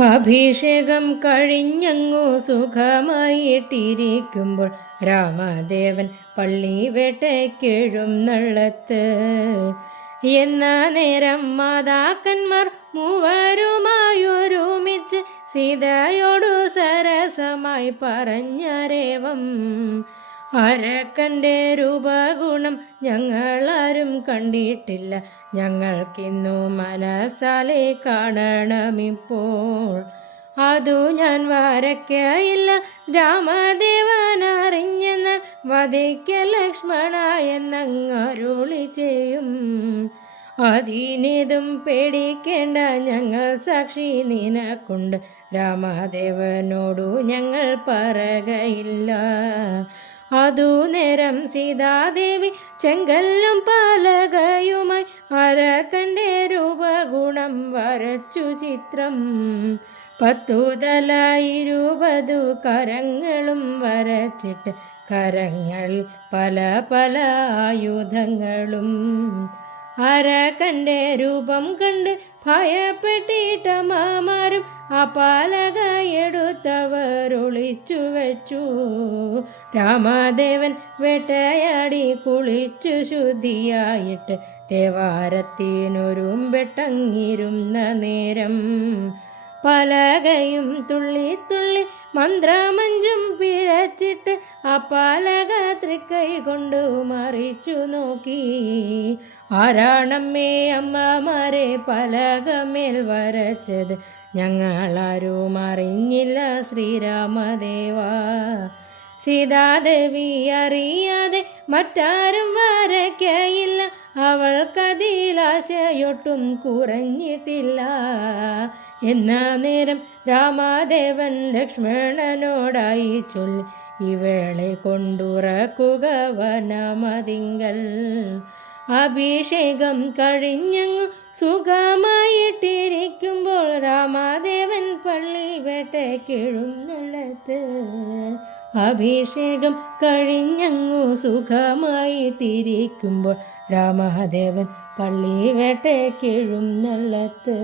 അഭിഷേകം കഴിഞ്ഞങ്ങു സുഖമായിട്ടിരിക്കുമ്പോൾ രാമദേവൻ പള്ളി വേട്ടയ്ക്കെഴുന്നള്ളത്ത് എന്ന നേരം മാതാക്കന്മാർ മൂവരുമായൊരുമിച്ച് സീതയോടു സരസമായി പറഞ്ഞരേവം. അരക്കന്റെ രൂപഗുണം ഞങ്ങളാരും കണ്ടിട്ടില്ല. ഞങ്ങൾക്കിന്നു മനസ്സാലെ കാണണമിപ്പോൾ. അതു ഞാൻ വരയ്ക്കയില്ല. രാമദേവൻ അറിഞ്ഞെന്ന് വധിക്ക ലക്ഷ്മണ എന്നങ്ങരുളി ചെയ്യും. അതിനേതും പേടിക്കേണ്ട ഞങ്ങൾ സാക്ഷി നിനക്കുണ്ട്. രാമദേവനോടു ഞങ്ങൾ പറകയില്ല. അതു നേരം സീതാദേവി ചെങ്കല്ലും പാലകയുമായി അരക്കന്റെ രൂപഗുണം വരച്ചു ചിത്രം. പത്തു തല ഇരുപതു കരങ്ങളും വരച്ചിട്ട് കരങ്ങൾ പല പല ആയുധങ്ങളും. അരക്കന്റെ രൂപം കണ്ട് ഭയപ്പെട്ടിട്ട മാമാരും ആ പാലക ഒളിച്ചു വെച്ചു. രാമദേവൻ വേട്ടയാടി കുളിച്ചു ശുദ്ധിയായിട്ട് തേവാരത്തിനൊരുമ്പെട്ടങ്ങിരുന്ന നേരം പലകയും തുള്ളി തുള്ളി മന്ത്രമഞ്ചും പിഴച്ചിട്ട് ആ പലക തൃക്കൈ കൊണ്ടു മറിച്ചു നോക്കി. ആരാണമ്മേ അമ്മമാരെ പലകമേൽ വരച്ചത്? ഞങ്ങളാരും അറിഞ്ഞില്ല ശ്രീരാമദേവ. സീതാദേവി അറിയാതെ മറ്റാരും വരയ്ക്കയില്ല. അവൾക്കതിലാശയൊട്ടും കുറഞ്ഞിട്ടില്ല. എന്ന നേരം രാമാദേവൻ ലക്ഷ്മണനോടായി ചൊല്ലി ഇവളെ കൊണ്ടുറക്കുക വനമതിങ്കൽ. അഭിഷേകം കഴിഞ്ഞങ്ങു സുഖമായിട്ടിരിക്കുമ്പോൾ രാമദേവൻ പള്ളി വേട്ടയ്ക്കെഴുന്നള്ളത്ത് അഭിഷേകം കഴിഞ്ഞങ്ങു സുഖമായിട്ടിരിക്കുമ്പോൾ രാമദേവൻ പള്ളി വേട്ടയ്ക്കെഴുന്നള്ളത്ത്